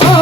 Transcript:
Oh.